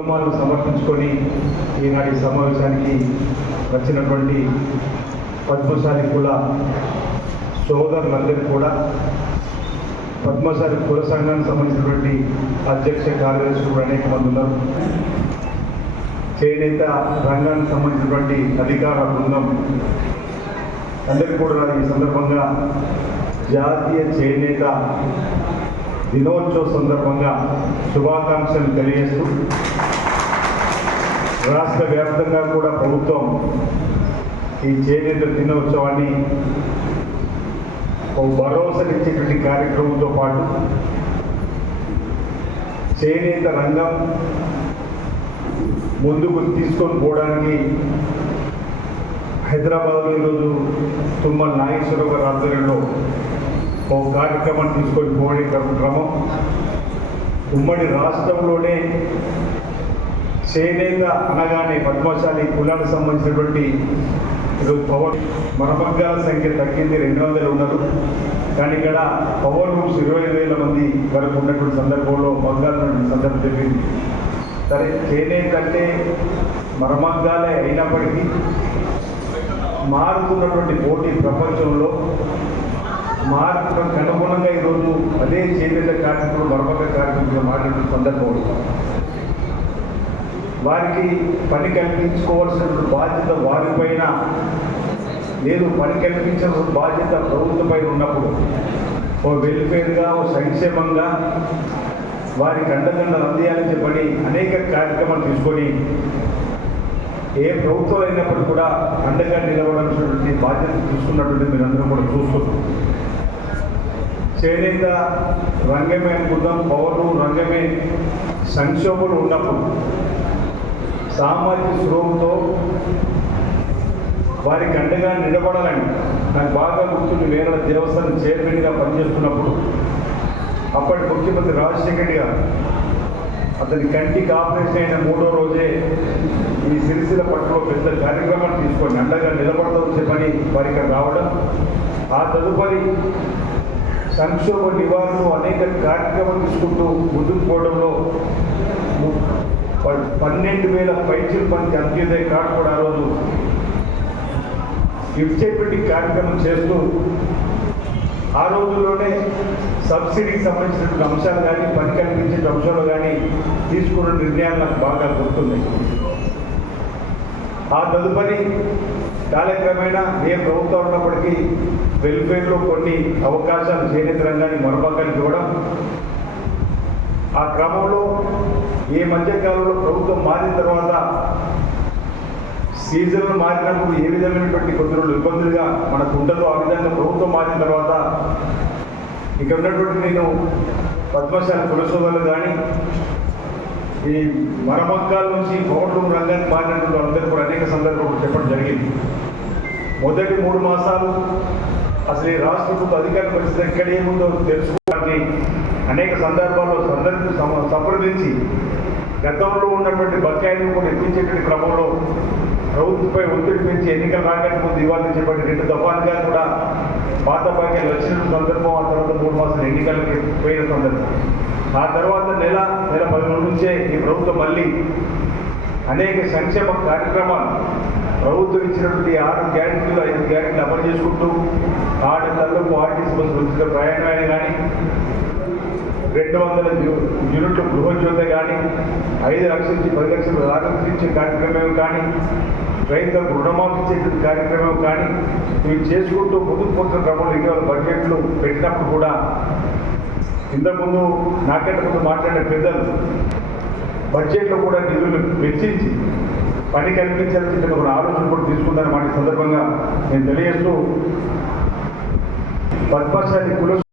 కుటుంబాలను సమర్పించుకొని ఈనాటి సమావేశానికి వచ్చినటువంటి పద్మశాలి కుల సోదరులందరూ కూడా పద్మశాలి కుల సంఘానికి సంబంధించినటువంటి అధ్యక్ష కార్యదర్శులు అనేక మంది ఉన్నారు. చేనేత రంగానికి సంబంధించినటువంటి అధికార బృందం అందరికీ కూడా ఈ సందర్భంగా జాతీయ చేనేత దినోత్సవ సందర్భంగా శుభాకాంక్షలు తెలియజేస్తూ రాష్ట్ర వ్యాప్తంగా కూడా ప్రభుత్వం ఈ చేనేత దినోత్సవాన్ని ఒక భరోసానిచ్చేటువంటి కార్యక్రమంతో పాటు చేనేత రంగం ముందుకు తీసుకొని పోవడానికి హైదరాబాద్లో ఈరోజు తుమ్మల నాగేశ్వరరావు గారి ఆధ్వర్యంలో ఒక కార్యక్రమాన్ని తీసుకొని పోయే క్రమం. ఉమ్మడి రాష్ట్రంలోనే చేనేత అనగానే పద్మశాలి కులానికి సంబంధించినటువంటి పవర్ మరమగ్గాల సంఖ్య తగ్గింది రెండు వందలు ఉన్నారు. కానీ ఇక్కడ పవర్ రూమ్స్ ఇరవై వేల మంది వరకు ఉన్నటువంటి సందర్భంలో మగ్గాల సందర్భం చెప్పింది సరే చేనేత అంటే మరమగ్గాలే అయినప్పటికీ మారుతున్నటువంటి పోటీ ప్రపంచంలో మార్పుకు అనుగుణంగా ఈరోజు అదే చేనేత కార్మికులు మరొక కార్మికులు మాట్లాడిన సందర్భంలో వారికి పని కల్పించుకోవాల్సిన బాధ్యత వారిపైన లేదు పని కల్పించిన బాధ్యత ప్రభుత్వంపై ఉన్నప్పుడు ఓ వెల్ఫేర్గా ఓ సంక్షేమంగా వారికి అండదండలు అందేయాలని చెప్పని అనేక కార్యక్రమాలు తీసుకొని ఏ ప్రభుత్వం అయినప్పుడు కూడా అండగా నిలబడాల్సినటువంటి బాధ్యత తీసుకున్నటువంటి మీరందరూ కూడా చూస్తున్నారు చేనేత రంగమే అనుకుందాం పౌరులు రంగమే సంక్షోభలు ఉన్నప్పుడు సామాజిక స్వరూపంతో వారికి అండగా నిలబడాలని నాకు బాగా గుర్తుంది. వేరే దేవస్థానం చైర్మన్గా పనిచేస్తున్నప్పుడు అప్పటి ముఖ్యమంత్రి రాజశేఖర్ గారు అతని కంటికి ఆపరేషన్ అయిన మూడో రోజే ఈ సిరిసిల పట్టులో పెద్ద కార్యక్రమాన్ని తీసుకొని అండగా నిలబడతామని చెప్పని వారికి రావడం ఆ తదుపరి సంక్షోభ నివారణలో అనేక కార్యక్రమాలు తీసుకుంటూ ముందుకు పోవడంలో పన్నెండు వేల పైచిల్ పంచి అంత్యోదయ కార్డు కూడా ఆ రోజు. గిఫ్ట్ చేపెట్టి కార్యక్రమం చేస్తూ ఆ రోజుల్లోనే సబ్సిడీకి సంబంధించినటువంటి అంశాలు కానీ పని కల్పించే అంశాలు కానీ తీసుకున్న నిర్ణయాలు నాకు బాగా గుర్తున్నాయి. ఆ తదుపరి కాలక్రమేణా ఏ ప్రభుత్వం ఉన్నప్పటికీ వెల్ఫేర్లో కొన్ని అవకాశాలు చేనేత రంగాన్ని మరొకరికి ఇవ్వడం ఆ క్రమంలో ఈ మధ్యకాలంలో ప్రభుత్వం మారిన తర్వాత సీజన్లు మారినప్పుడు ఏ విధమైనటువంటి కొన్ని రోజులు ఇబ్బందులుగా మనకు ఉండదు ఆ విధంగా ప్రభుత్వం మారిన తర్వాత ఇక్కడ ఉన్నటువంటి నేను పద్మశాల కులసోదరులు కానీ ఈ మరమక్కాల నుంచి పౌరులు రంగానికి మారినటువంటి వాళ్ళందరూ కూడా అనేక సందర్భాలు చెప్పడం జరిగింది. మొదటి మూడు మాసాలు అసలు ఈ రాష్ట్ర ప్రభుత్వ అధికార పరిస్థితి ఎక్కడ ఏముందో తెలుసుకోవడానికి అనేక సందర్భాల్లో సందర్భ సమ- సంప్రదించి గతంలో ఉన్నటువంటి బకాయిలను కూడా ఎత్తించేటువంటి క్రమంలో ప్రభుత్వంపై ఒత్తిడి పెంచి ఎన్నికలు రాకంటే ముందు ఇవ్వాలని చెప్పండి రెండు దఫాలుగా కూడా పాత బకాయిలు వచ్చిన సందర్భం ఆ తర్వాత మూడు మాసాలు ఎన్నికలకి పోయిన సందర్భం. ఆ తర్వాత నెల నెల పది రోజుల నుంచే ఈ ప్రభుత్వం మళ్ళీ అనేక సంక్షేమ కార్యక్రమాలు ప్రభుత్వం ఇచ్చినటువంటి ఆరు గ్యారెంటీలు ఐదు గ్యారెంటీలు అమలు చేసుకుంటూ ఆట తల్లకు ఆర్టీసీ బస్సులు ఉచిత ప్రయాణాన్ని కానీ రెండు వందల యూనిట్లు గృహజ్యోతి కానీ ఐదు లక్షల నుంచి పది లక్షల దాకా ఇచ్చే కార్యక్రమం కానీ రైతులకు రుణమాఫీ కార్యక్రమం కానీ ఇవి చేసుకుంటూ ముందుకు పోతున్న క్రమంలో ఇటీవల బడ్జెట్లు పెట్టినప్పుడు కూడా ఇంతకుముందు నాకంటే ముందు మాట్లాడిన పెద్దలు బడ్జెట్లో కూడా నిధులు వెచ్చించి పని కల్పించాల్సిన ఒక ఆలోచన కూడా తీసుకుందని మాట సందర్భంగా నేను తెలియజేస్తూ పద్మశాలి కుల